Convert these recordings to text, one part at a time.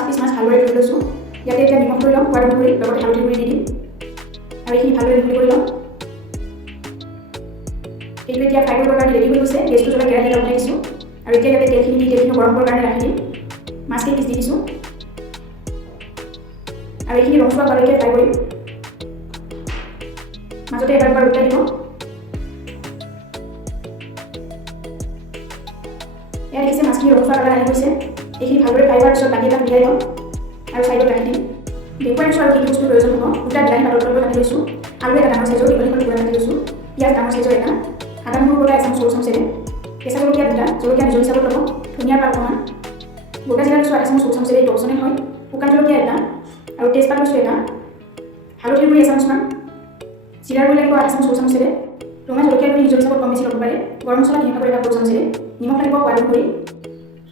5 piece মাছ ভালদৰে ধুই লৈছোঁ। ইয়াতে এতিয়া নিমখ লৈ ল'ম, সোৱাদ অনুসৰি লগতে হালধি গুড়ি দি দিম আৰু এইখিনি ভালদৰে মিহলি কৰি ল'ম। এইটো এতিয়া ফ্ৰাই কৰিবৰ কাৰণে ৰেডি হৈ গৈছে। গেছটো জ্বলাই কেৰাহী এটা উঠাই দিছোঁ আৰু এতিয়া ইয়াতে তেলখিনি গৰম কৰিবৰ কাৰণে ৰাখি দিম। মাছখিনি পিচ দি দিছোঁ আৰু এইখিনি ৰঙচুৱা হোৱালৈকে ফ্ৰাই কৰিম। মাজতে এবাৰ উল্টাই দিব। ইয়াত দেখিছে মাছখিনি ৰঙচুৱা কালাৰ আহি গৈছে। এইখিনি ভালদৰে ফ্ৰাই হোৱাৰ পিছত বাতি এটা উলিয়াই ল'ম আৰু চাইডত ৰাখি দিম। দেখুৱাই দিছোঁ আৰু কি বস্তুৰ প্ৰয়োজন হ'ব। দুটা বিলাহী পাতল পাতলকৈ কাটি লৈছোঁ, আলু এটা ডাঙৰ চাইজৰ দীঘল দীঘল টুকুৰা কাটি লৈছোঁ, পিঁয়াজ ডাঙৰ চাইজৰ এটা, আদা নহৰু বটা এচামুচ সৰু চামুচেৰে, কেঁচা জলকীয়া দুটা, জলকীয়া নিজৰ হিচাপত ল'ব, ধনিয়াৰ পাত অকণমান, গোটা জিৰা লৈছোঁ আধা চামুচ সৰু চামুচেৰে, এইটো অপচনেল হয়, শুকান জলকীয়া এটা আৰু তেজপাত লৈছোঁ এটা, হালধিৰ গুড়ি এচামুচমান, জিৰাৰ গুড়ি লাগিব আধা চামুচ সৰু চামুচেৰে, ৰঙা জলকীয়াৰ গুড়ি নিজৰ হিচাপত কম বেছি ল'ব পাৰে, গৰম মছলা 3 কাপ সৰু চামুচেৰে, নিমখ লাগিব সোৱাদ অনুসৰি।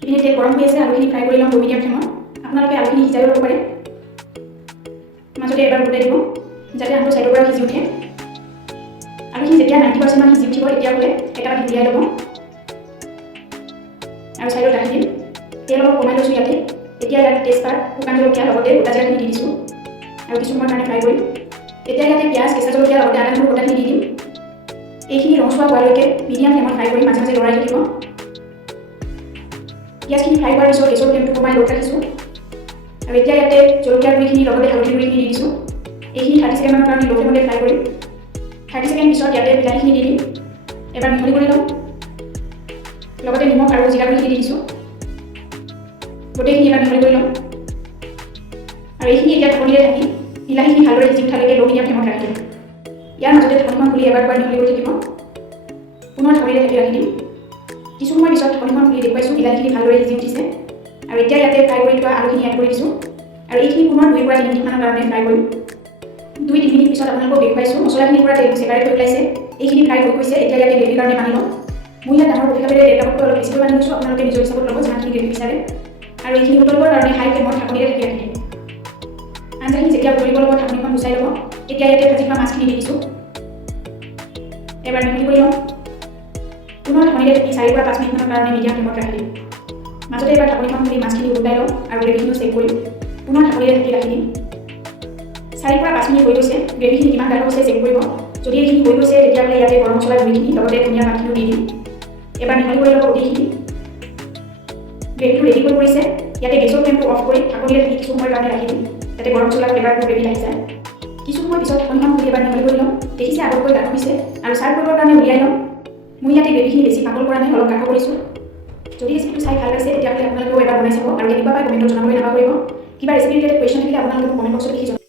এইখিনি তেল গৰম হৈ আছে, আলুখিনি ফ্ৰাই কৰি ল'ম মিডিয়াম ফ্লেমত। আপোনালোকে আলুখিনি সিজাই ল'ব পাৰে। মাজতে এবাৰ উল্টাই দিব যাতে আলুটো চাইডৰ পৰা সিজি উঠে। আলুখিনি যেতিয়া 90% মান সিজি উঠিব তেতিয়াহ'লে এটা বাতি উলিয়াই ল'ব আৰু চাইডত ৰাখি দিম। তেল অলপ কমাই লৈছোঁ ইয়াতে। এতিয়া ইয়াত তেজপাত, শুকান জলকীয়া লগতে গোটা জিৰাখিনি দি দিছোঁ আৰু কিছু সময়ৰ কাৰণে ফ্ৰাই কৰিম। এতিয়া ইয়াতে পিঁয়াজ, কেঁচা জলকীয়া লগতে আদা নহৰু বটাখিনি দি দিম। এইখিনি ৰঙচুৱা হোৱালৈকে মিডিয়াম ফ্লেমত ফ্ৰাই কৰি মাজে মাজে লৰাই থাকিব। পিঁয়াজখিনি ফ্ৰাই কৰাৰ পিছত গেছৰ ফ্লেমটো কমাই লোত ৰাখিছোঁ আৰু এতিয়া ইয়াতে জলকীয়াৰ গুড়িখিনি লগতে হালধিৰ গুড়িখিনি দি দিছোঁ। এইখিনি 30 ছেকেণ্ডমানৰ কাৰণে ল' ফ্লেমতে ফ্ৰাই কৰিম। 30 ছেকেণ্ড পিছত ইয়াতে বিলাহীখিনি দি দিম, এবাৰ মিহলি কৰি ল'ম, লগতে নিমখ আৰু জিৰা গুড়িখিনি দি দিছোঁ, গোটেইখিনি এবাৰ মিহলি কৰি ল'ম আৰু এইখিনি এতিয়া ঢাকনিৰে ঢাকি বিলাহীখিনি ভালদৰে সিজি উঠালৈকে ল' মিডিয়াম ফ্লেমত ৰাখি দিম। ইয়াৰ মাজতে ঢাকনিখন খুলি এবাৰ মিহলি কৰি থাকিব। পুনৰ ঢাকনিৰে ঢাকি ৰাখি দিম। কিছু সময় পিছত ঢাকনিখন খুলি দেখুৱাইছোঁ বিলাহীখিনি ভালদৰে সিজি উঠিছে আৰু এতিয়া ইয়াতে ফ্ৰাই কৰি থোৱা আলুখিনি এড কৰি দিছোঁ আৰু এইখিনি পুনৰ 2 পৰা 3 মিনিটমানৰ কাৰণে ফ্ৰাই কৰিম। 2-3 মিনিট পিছত আপোনালোকক দেখুৱাইছোঁ মছলাখিনিৰ পৰা তেল ছেপাৰেট হৈ ওলাইছে। এইখিনি ফ্ৰাই হৈ গৈছে। এতিয়া ইয়াতে গ্ৰেভিৰ কাৰণে পানী ল'ম। মই ইয়াত ডাঙৰ কফি কাপেৰে 1 কাপতকৈ অলপ বেছিকৈ পানী লৈছোঁ। আপোনালোকে নিজৰ হিচাপত ল'ব যিমানখিনি গ্ৰেভি বিচাৰে আৰু এইখিনি উতলিবৰ কাৰণে হাই ফ্লেমত ঢাকনিৰে ঢাকি ৰাখি দিম। আঞ্জাখিনি যেতিয়া উতলিব ল'ব ঢাকনিখন গুচাই ল'ব। এতিয়া ইয়াতে ভাজি থোৱা মাছখিনি দি দিছোঁ, এবাৰ মিহলি কৰি ল'ম। পুনৰ ঢাকনিৰে ঢাকি 4 পৰা 5 মিনিটমানৰ কাৰণে মিডিয়াম ফ্লেমত ৰাখি দিম। মাজতে এবাৰ ঢাকনিখন খুলি মাছখিনি উলটাই ল'ম আৰু গ্ৰেভিখিনি চেক কৰিম। পুনৰ ঢাকনিৰে ঢাকি ৰাখি দিম। 4 পৰা 5 মিনিট হৈ গৈছে। গ্ৰেভিখিনি কিমান গাঢ় হৈছে চেক কৰিব। যদি এইখিনি হৈ গৈছে তেতিয়াহ'লে ইয়াতে গৰম মছলা গুড়িখিনি লগতে ধনিয়া পাতখিনিও দি দিম। এবাৰ মিহলি কৰি ল'ব গোটেইখিনি। গ্ৰেভিটো ৰেডি হৈ পৰিছে। ইয়াতে গেছৰ ফ্লেমটো অফ কৰি ঢাকনিৰে ঢাকি কিছু সময়ৰ কাৰণে ৰাখি দিম যাতে গৰম মছলাৰ ফ্লেভাৰটো গ্ৰেভিত আহি যায়। কিছু সময় পিছত ঢাকনিখন খুলি এবাৰ মিহলি কৰি ল'ম। দেখিছে আগতকৈ গাঢ় হৈছে আৰু চাৰ্ভ কৰিবৰ কাৰণে উলিয়াই ল'ম। মই ইয়াতে গ্ৰেভিখিনি বেছি পাতল কৰা নাই, অলপ গাঢ় কৰিছোঁ। যদি ৰেচিপিটো চাই ভাল পাইছে তেতিয়াহ'লে আপোনালোকেও এবাৰ বনাই চাব আৰু কেনেকুৱা পায় কমেণ্টত জনাবলৈ নাপাহৰিব। কিবা ৰেচিপি ৰিলেটেড কুৱেশ্যন থাকিলে আপোনালোকে কমেণ্ট বক্সত লিখি জনাব।